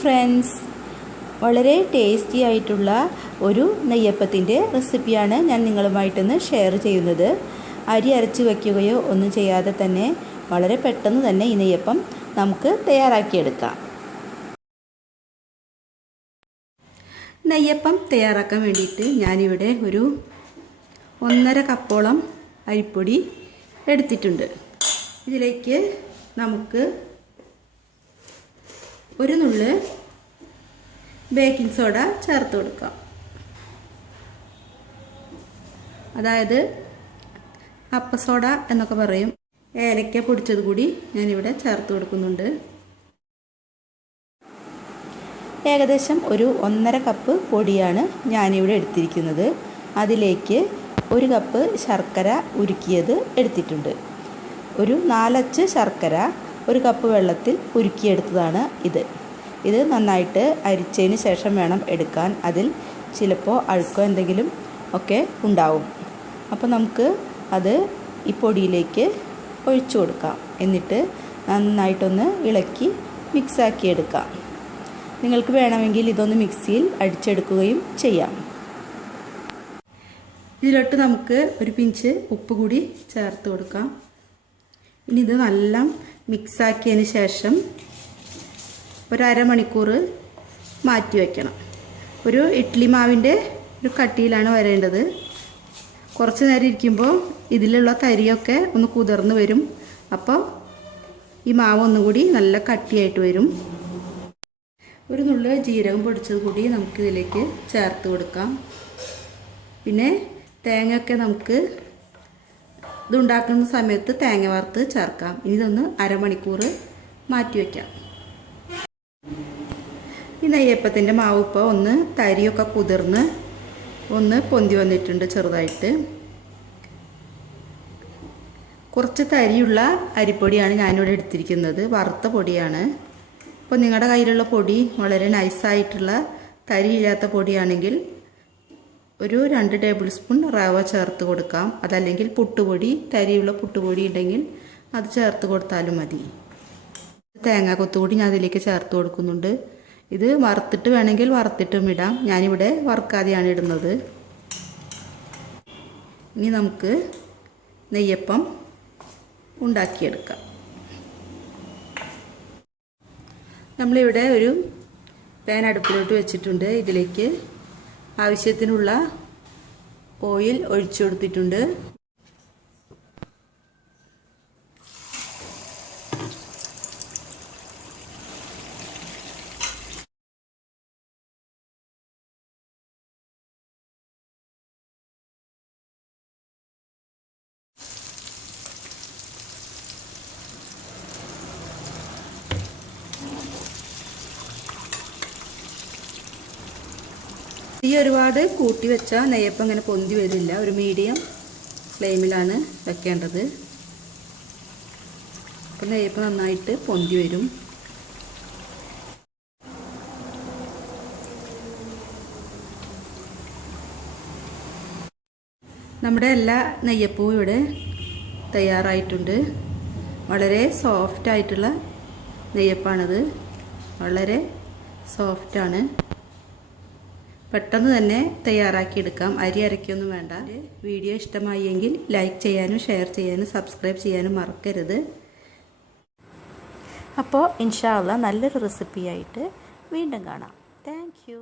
Friends, വളരെ tasty ആയിട്ടുള്ള ഒരു നെയ്യപ്പത്തിൻ്റെ റെസിപ്പിയാണ് ഞാൻ നിങ്ങളുമായിട്ടൊന്ന് ഷെയർ ചെയ്യുന്നത്. അരി അരച്ച് വയ്ക്കുകയോ ഒന്നും ചെയ്യാതെ തന്നെ വളരെ പെട്ടെന്ന് തന്നെ ഈ നെയ്യപ്പം നമുക്ക് തയ്യാറാക്കിയെടുക്കാം. നെയ്യപ്പം തയ്യാറാക്കാൻ വേണ്ടിയിട്ട് ഞാനിവിടെ ഒരു 1.5 കപ്പോളം അരിപ്പൊടി എടുത്തിട്ടുണ്ട്. ഇതിലേക്ക് നമുക്ക് ഒരു നുള്ള് ബേക്കിംഗ് സോഡ ചേർത്ത് കൊടുക്കാം. അതായത് അപ്പസോഡ എന്നൊക്കെ പറയും. ഏലക്ക പൊടിച്ചത് കൂടി ഞാനിവിടെ ചേർത്ത് കൊടുക്കുന്നുണ്ട്. ഏകദേശം ഒരു 1.5 കപ്പ് പൊടിയാണ് ഞാനിവിടെ എടുത്തിരിക്കുന്നത്. അതിലേക്ക് 1 കപ്പ് ശർക്കര ഉരുക്കിയത് എടുത്തിട്ടുണ്ട്. ഒരു 4 അച്ച് ശർക്കര 1 കപ്പ് വെള്ളത്തിൽ ഉരുക്കിയെടുത്തതാണ് ഇത് നന്നായിട്ട് അരിച്ചതിന് ശേഷം വേണം എടുക്കാൻ. അതിൽ ചിലപ്പോൾ അഴുക്കോ എന്തെങ്കിലും ഒക്കെ ഉണ്ടാവും. അപ്പോൾ നമുക്ക് അത് ഈ പൊടിയിലേക്ക് ഒഴിച്ചു കൊടുക്കാം. എന്നിട്ട് നന്നായിട്ടൊന്ന് ഇളക്കി മിക്സാക്കി എടുക്കാം. നിങ്ങൾക്ക് വേണമെങ്കിൽ ഇതൊന്ന് മിക്സിയിൽ അടിച്ചെടുക്കുകയും ചെയ്യാം. ഇതിലോട്ട് നമുക്ക് ഒരു പിഞ്ച് ഉപ്പ് കൂടി ചേർത്ത് കൊടുക്കാം. ഇനി ഇത് നല്ല മിക്സാക്കിയതിന് ശേഷം ഒരു അരമണിക്കൂർ മാറ്റി വയ്ക്കണം. ഒരു ഇഡ്ഡലി മാവിൻ്റെ ഒരു കട്ടിയിലാണ് വരേണ്ടത്. കുറച്ച് നേരം ഇരിക്കുമ്പോൾ ഇതിലുള്ള തരിയൊക്കെ ഒന്ന് കുതിർന്ന് വരും. അപ്പോൾ ഈ മാവ് ഒന്നും കൂടി നല്ല കട്ടിയായിട്ട് വരും. ഒരു നുള്ള് ജീരകം പൊടിച്ചത് കൂടി നമുക്കിതിലേക്ക് ചേർത്ത് കൊടുക്കാം. പിന്നെ തേങ്ങയൊക്കെ നമുക്ക് ഇതുണ്ടാക്കുന്ന സമയത്ത് തേങ്ങ വറുത്ത് ചേർക്കാം. ഇനി ഇതൊന്ന് അരമണിക്കൂർ മാറ്റി വയ്ക്കാം. ഈ നെയ്യപ്പത്തിൻ്റെ മാവ് ഇപ്പോൾ ഒന്ന് തരിയൊക്കെ കുതിർന്ന് ഒന്ന് പൊന്തി വന്നിട്ടുണ്ട് ചെറുതായിട്ട്. കുറച്ച് തരിയുള്ള അരിപ്പൊടിയാണ് ഞാനിവിടെ എടുത്തിരിക്കുന്നത്. വറുത്ത പൊടിയാണ്. അപ്പോൾ നിങ്ങളുടെ കയ്യിലുള്ള പൊടി വളരെ നൈസായിട്ടുള്ള തരിയില്ലാത്ത പൊടിയാണെങ്കിൽ ഒരു 2 ടേബിൾ സ്പൂൺ റവ ചേർത്ത് കൊടുക്കാം. അതല്ലെങ്കിൽ പുട്ടുപൊടി, തരിയുള്ള പുട്ടുപൊടി ഉണ്ടെങ്കിൽ അത് ചേർത്ത് കൊടുത്താലും മതി. തേങ്ങ കൊത്തുകൂടി ഞാൻ അതിലേക്ക് ചേർത്ത് കൊടുക്കുന്നുണ്ട്. ഇത് വറുത്തിട്ട് വേണമെങ്കിൽ വറുത്തിട്ടും ഇടാം. ഞാനിവിടെ വറുക്കാതെയാണ് ഇടുന്നത്. ഇനി നമുക്ക് നെയ്യപ്പം ഉണ്ടാക്കിയെടുക്കാം. നമ്മളിവിടെ ഒരു പാൻ അടുപ്പിലോട്ട് വെച്ചിട്ടുണ്ട്. ഇതിലേക്ക് ആവശ്യത്തിനുള്ള ഓയിൽ ഒഴിച്ചു കൊടുത്തിട്ടുണ്ട്. തീ ഒരുപാട് കൂട്ടി വെച്ചാൽ നെയ്യപ്പം ഇങ്ങനെ പൊന്തി വരില്ല. ഒരു മീഡിയം ഫ്ലെയിമിലാണ് വെക്കേണ്ടത്. അപ്പം നെയ്യപ്പം നന്നായിട്ട് പൊന്തി വരും. നമ്മുടെ എല്ലാ നെയ്യപ്പവും ഇവിടെ തയ്യാറായിട്ടുണ്ട്. വളരെ സോഫ്റ്റായിട്ടുള്ള നെയ്യപ്പാണിത്. വളരെ സോഫ്റ്റാണ്. പെട്ടെന്ന് തന്നെ തയ്യാറാക്കിയെടുക്കാം. അരി അരയ്ക്കൊന്നും വേണ്ട. വീഡിയോ ഇഷ്ടമായി എങ്കിൽ ലൈക്ക് ചെയ്യാനും ഷെയർ ചെയ്യാനും സബ്സ്ക്രൈബ് ചെയ്യാനും മറക്കരുത്. അപ്പോൾ ഇൻഷാ അല്ലാഹ് നല്ലൊരു റെസിപ്പിയായിട്ട് വീണ്ടും കാണാം. Thank you.